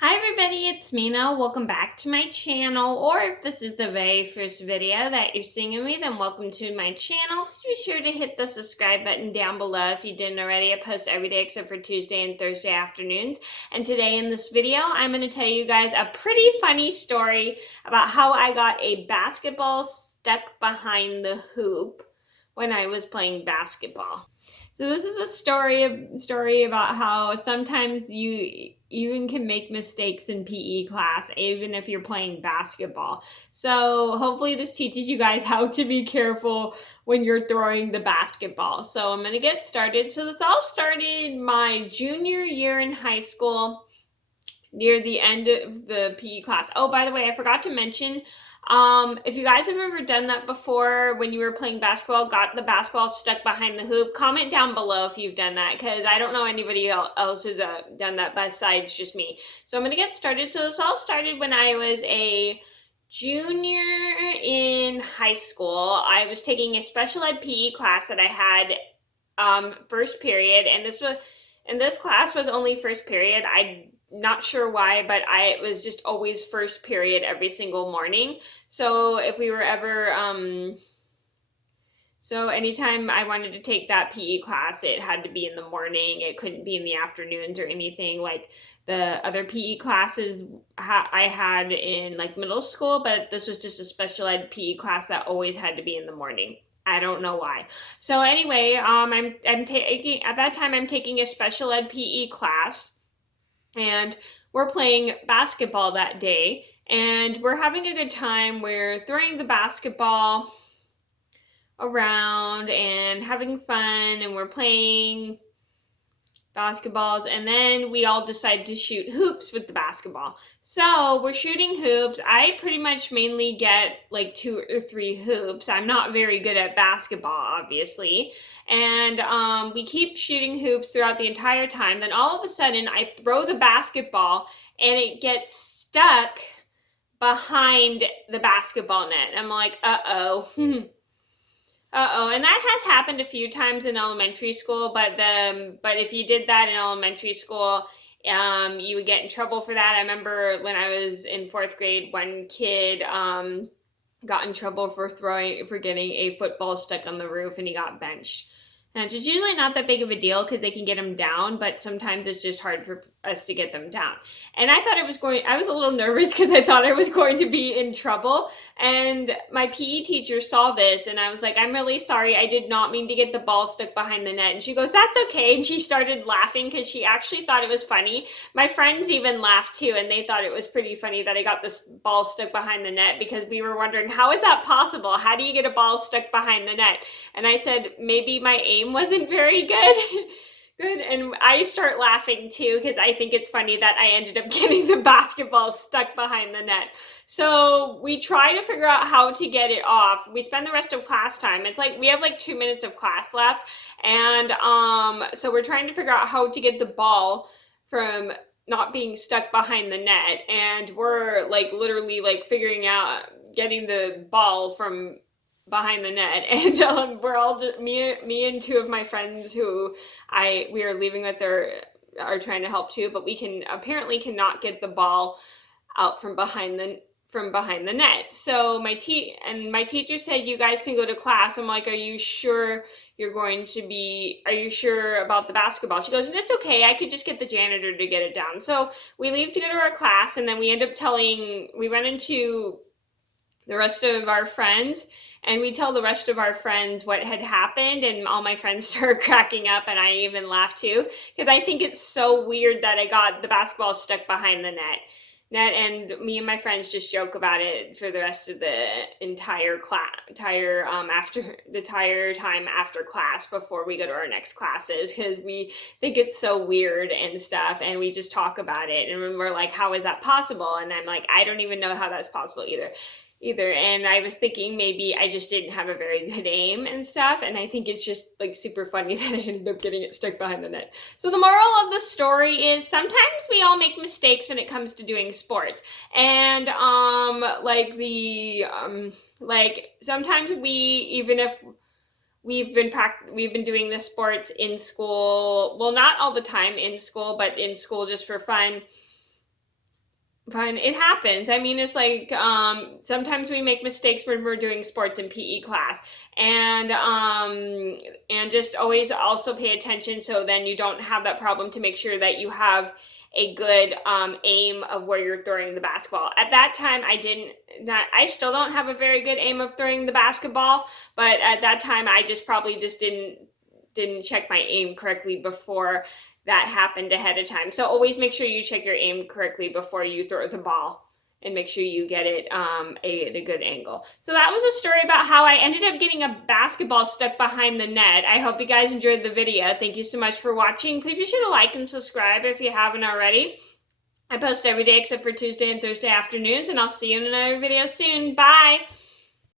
Hi everybody, it's Mena. Welcome back to my channel, or if this is the very first video that you're seeing of me, then welcome to my channel. Please be sure to hit the subscribe button down below if you didn't already. I post every day except for Tuesday and Thursday afternoons. And today in this video, I'm going to tell you guys a pretty funny story about how I got a basketball stuck behind the hoop when I was playing basketball. So this is a story about how sometimes you even can make mistakes in PE class, even if you're playing basketball. So hopefully this teaches you guys how to be careful when you're throwing the basketball. So I'm gonna get started. So this all started my junior year in high school, near the end of the PE class. Oh, by the way, I forgot to mention, if you guys have ever done that before when you were playing basketball, got the basketball stuck behind the hoop, comment down below if you've done that, because I don't know anybody else who's done that besides just me. So I'm going to get started. So this all started when I was a junior in high school. I was taking a special ed PE class that I had first period, and this class was only first period. I'm not sure why, but it was just always first period every single morning. So if we were ever so anytime I wanted to take that PE class, it had to be in the morning. It couldn't be in the afternoons or anything like the other PE classes I had in like middle school, but this was just a special ed PE class that always had to be in the morning. I don't know why. So anyway, I'm taking at that time I'm taking a special ed PE class, and we're playing basketball that day, and we're having a good time. We're throwing the basketball around and having fun, and we're playing basketballs, and then we all decide to shoot hoops with the basketball. So we're shooting hoops. I pretty much mainly get like 2 or 3 hoops. I'm not very good at basketball, obviously. And we keep shooting hoops throughout the entire time. Then all of a sudden, I throw the basketball and it gets stuck behind the basketball net. I'm like, uh-oh. Uh-oh, and that has happened a few times in elementary school, but if you did that in elementary school, you would get in trouble for that. I remember when I was in 4th grade, one kid got in trouble for getting a football stuck on the roof, and he got benched. And it's usually not that big of a deal because they can get them down, but sometimes it's just hard for us to get them down. And I was a little nervous because I thought I was going to be in trouble. And my PE teacher saw this, and I was like, I'm really sorry. I did not mean to get the ball stuck behind the net. And she goes, that's okay. And she started laughing because she actually thought it was funny. My friends even laughed too, and they thought it was pretty funny that I got this ball stuck behind the net, because we were wondering, how is that possible? How do you get a ball stuck behind the net? And I said, maybe my aim wasn't very good. Good. And I start laughing too, because I think it's funny that I ended up getting the basketball stuck behind the net. So we try to figure out how to get it off. We spend the rest of class time. It's like we have like 2 minutes of class left. And so we're trying to figure out how to get the ball from not being stuck behind the net. And we're like literally like figuring out getting the ball from behind the net. And we're all just, me and 2 of my friends who we are leaving with are trying to help too, but we cannot get the ball out from behind the net. So my teacher said, you guys can go to class. I'm like, are you sure about the basketball? She goes, it's okay, I could just get the janitor to get it down. So we leave to go to our class, and then we run into the rest of our friends, and we tell the rest of our friends what had happened, and all my friends started cracking up, and I even laughed too, because I think it's so weird that I got the basketball stuck behind the net, and me and my friends just joke about it for the rest of the entire time after class, before we go to our next classes, because we think it's so weird and stuff, and we just talk about it, and we're like, how is that possible? And I'm like, I don't even know how that's possible either. And I was thinking maybe I just didn't have a very good aim and stuff, and I think it's just like super funny that I ended up getting it stuck behind the net. So the moral of the story is, sometimes we all make mistakes when it comes to doing sports, and like sometimes even if we've been doing the sports in school, well, not all the time in school, but in school just for fun, But it happens. I mean, it's like sometimes we make mistakes when we're doing sports in PE class, and just always also pay attention so then you don't have that problem, to make sure that you have a good aim of where you're throwing the basketball. At that time, I didn't. Not, I still don't have a very good aim of throwing the basketball, but at that time, I just probably just didn't check my aim correctly before that happened ahead of time. So always make sure you check your aim correctly before you throw the ball, and make sure you get it at a good angle. So that was a story about how I ended up getting a basketball stuck behind the net. I hope you guys enjoyed the video. Thank you so much for watching. Please be sure to like and subscribe if you haven't already. I post every day except for Tuesday and Thursday afternoons, and I'll see you in another video soon. Bye!